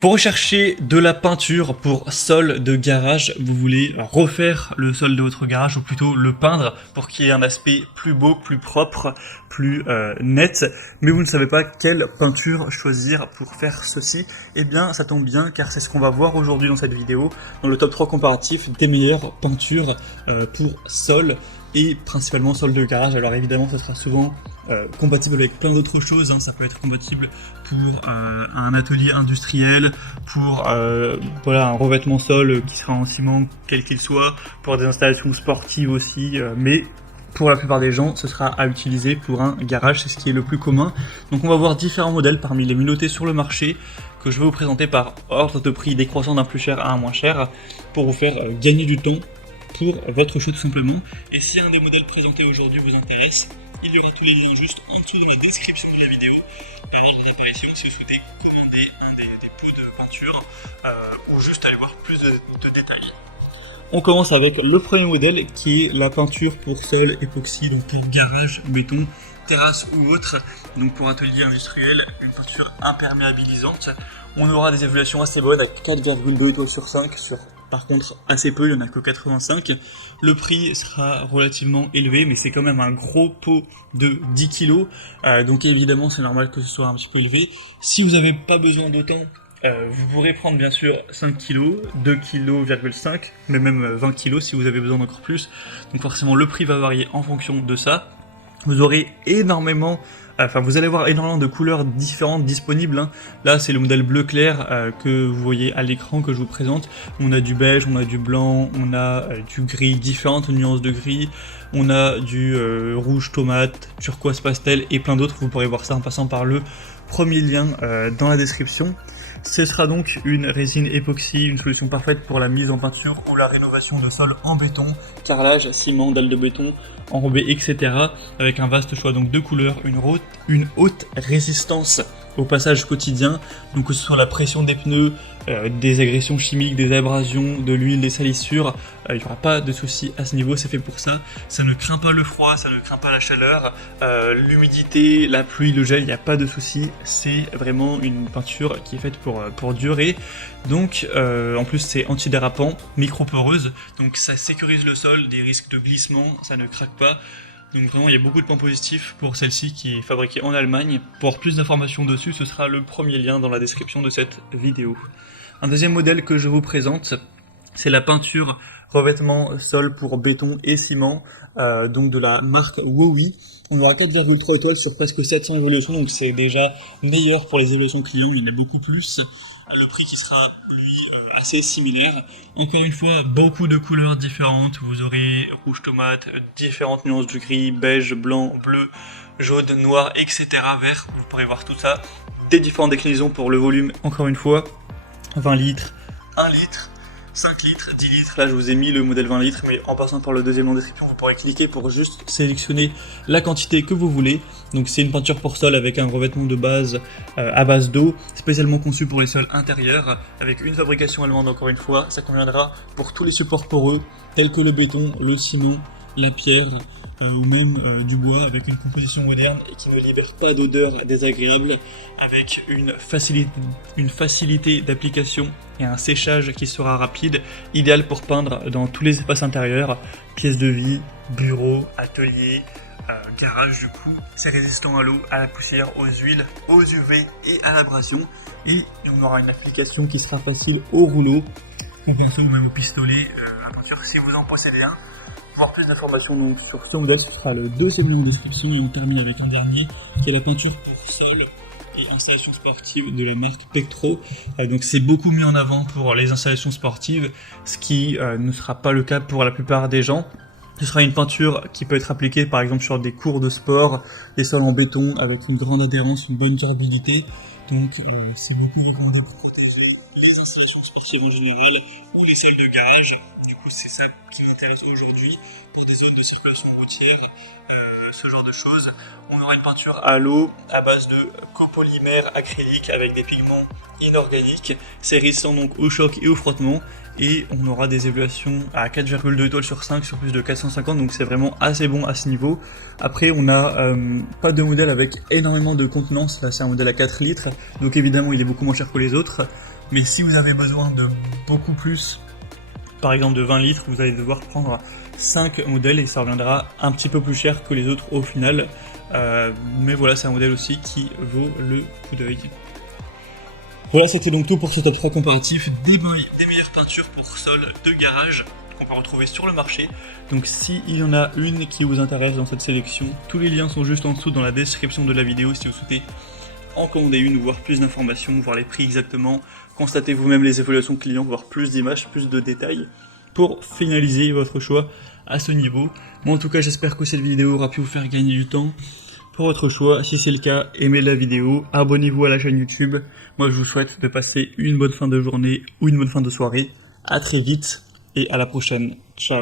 Pour rechercher de la peinture pour sol de garage, vous voulez refaire le sol de votre garage ou plutôt le peindre pour qu'il ait un aspect plus beau, plus propre, plus net, mais vous ne savez pas quelle peinture choisir pour faire ceci. Eh bien ça tombe bien car c'est ce qu'on va voir aujourd'hui dans cette vidéo, dans le top 3 comparatif des meilleures peintures pour sol et principalement sol de garage. Alors évidemment ça sera souvent compatible avec plein d'autres choses, hein. Ça peut être compatible pour un atelier industriel, pour voilà, un revêtement sol qui sera en ciment quel qu'il soit, pour des installations sportives aussi, mais pour la plupart des gens ce sera à utiliser pour un garage, c'est ce qui est le plus commun. Donc on va voir différents modèles parmi les mieux notés sur le marché que je vais vous présenter par ordre de prix décroissant d'un plus cher à un moins cher pour vous faire gagner du temps pour votre choix tout simplement. Et si un des modèles présentés aujourd'hui vous intéresse, il y aura tous les liens juste en dessous de la description de la vidéo par ordre d'apparition si vous souhaitez commander un des pots de peinture ou juste aller voir plus de détails. On commence avec le premier modèle qui est la peinture pour sol époxy, donc pour garage, béton, terrasse ou autre, donc pour atelier industriel, une peinture imperméabilisante. On aura des évaluations assez bonnes à 4,2 étoiles sur 5 sur par contre assez peu, il n'y en a que 85. Le prix sera relativement élevé, mais c'est quand même un gros pot de 10 kg, donc évidemment c'est normal que ce soit un petit peu élevé. Si vous n'avez pas besoin d'autant, vous pourrez prendre bien sûr 5 kg, 2,5 kg, mais même 20 kg si vous avez besoin d'encore plus. Donc forcément le prix va varier en fonction de ça. Vous aurez énormément, vous allez avoir énormément de couleurs différentes disponibles, hein. Là c'est le modèle bleu clair que vous voyez à l'écran que je vous présente. On a du beige, on a du blanc, on a du gris, différentes nuances de gris, on a du rouge tomate, turquoise pastel et plein d'autres. Vous pourrez voir ça en passant par le premier lien dans la description. Ce sera donc une résine époxy, une solution parfaite pour la mise en peinture ou la rénovation de sol en béton, carrelage, ciment, dalle de béton, enrobé, etc. Avec un vaste choix donc de couleurs, une haute résistance au passage quotidien, donc que ce soit la pression des pneus, des agressions chimiques, des abrasions, de l'huile, des salissures, il n'y aura pas de souci à ce niveau, c'est fait pour ça. Ça ne craint pas le froid, ça ne craint pas la chaleur, l'humidité, la pluie, le gel, il n'y a pas de souci. C'est vraiment une peinture qui est faite pour durer. Donc en plus c'est antidérapant, micro-poreuse, donc ça sécurise le sol des risques de glissement, ça ne craque pas. Donc vraiment il y a beaucoup de points positifs pour celle-ci qui est fabriquée en Allemagne. Pour avoir plus d'informations dessus, ce sera le premier lien dans la description de cette vidéo. Un deuxième modèle que je vous présente, c'est la peinture revêtement sol pour béton et ciment, donc de la marque Wowi. On aura 4,3 étoiles sur presque 700 évaluations, donc c'est déjà meilleur pour les évaluations clients, il y en a beaucoup plus. Le prix qui sera lui assez similaire. Encore une fois, beaucoup de couleurs différentes. Vous aurez rouge tomate, différentes nuances de gris, beige, blanc, bleu, jaune, noir, etc. vert. Vous pourrez voir tout ça. Des différentes déclinaisons pour le volume. Encore une fois, 20 litres, 1 litre, 5 litres, 10 litres. Là, je vous ai mis le modèle 20 litres, mais en passant par le deuxième lien en description, vous pourrez cliquer pour juste sélectionner la quantité que vous voulez. Donc, c'est une peinture pour sol avec un revêtement de base à base d'eau, spécialement conçu pour les sols intérieurs, avec une fabrication allemande encore une fois. Ça conviendra pour tous les supports poreux, tels que le béton, le ciment, la pierre, ou même du bois, avec une composition moderne et qui ne libère pas d'odeur désagréable, avec une facilité d'application et un séchage qui sera rapide, idéal pour peindre dans tous les espaces intérieurs, pièces de vie, bureaux, ateliers, garage. Du coup c'est résistant à l'eau, à la poussière, aux huiles, aux UV et à l'abrasion, et on aura une application qui sera facile au rouleau, au pinceau ou même au pistolet, la peinture si vous en possédez un. Pour plus d'informations donc sur ce modèle, ce sera le deuxième lien en description, et on termine avec un dernier qui est la peinture pour sol et installation sportive de la marque Pectro. Donc c'est beaucoup mis en avant pour les installations sportives, ce qui ne sera pas le cas pour la plupart des gens. Ce sera une peinture qui peut être appliquée par exemple sur des cours de sport, des sols en béton avec une grande adhérence, une bonne durabilité. Donc c'est beaucoup recommandé pour protéger les installations sportives en général ou les salles de garage. Du coup c'est ça qui m'intéresse aujourd'hui pour des zones de circulation routière, ce genre de choses. On aura une peinture à l'eau à base de copolymère acrylique avec des pigments inorganiques. C'est résistant donc au choc et au frottement. Et on aura des évaluations à 4,2 étoiles sur 5 sur plus de 450, donc c'est vraiment assez bon à ce niveau. Après on a pas de modèle avec énormément de contenance, là c'est un modèle à 4 litres, donc évidemment il est beaucoup moins cher que les autres. Mais si vous avez besoin de beaucoup plus, par exemple de 20 litres, vous allez devoir prendre 5 modèles et ça reviendra un petit peu plus cher que les autres au final. Mais voilà, c'est un modèle aussi qui vaut le coup d'œil. Voilà, c'était donc tout pour ce top 3 comparatif des meilleures peintures pour sol de garage qu'on peut retrouver sur le marché. Donc s'il y en a une qui vous intéresse dans cette sélection, tous les liens sont juste en dessous dans la description de la vidéo si vous souhaitez en commander une ou voir plus d'informations, voir les prix exactement, constatez vous-même les évaluations clients, voir plus d'images, plus de détails pour finaliser votre choix à ce niveau. Moi en tout cas j'espère que cette vidéo aura pu vous faire gagner du temps pour votre choix. Si c'est le cas, aimez la vidéo, abonnez-vous à la chaîne YouTube. Moi je vous souhaite de passer une bonne fin de journée ou une bonne fin de soirée. À très vite et à la prochaine. Ciao.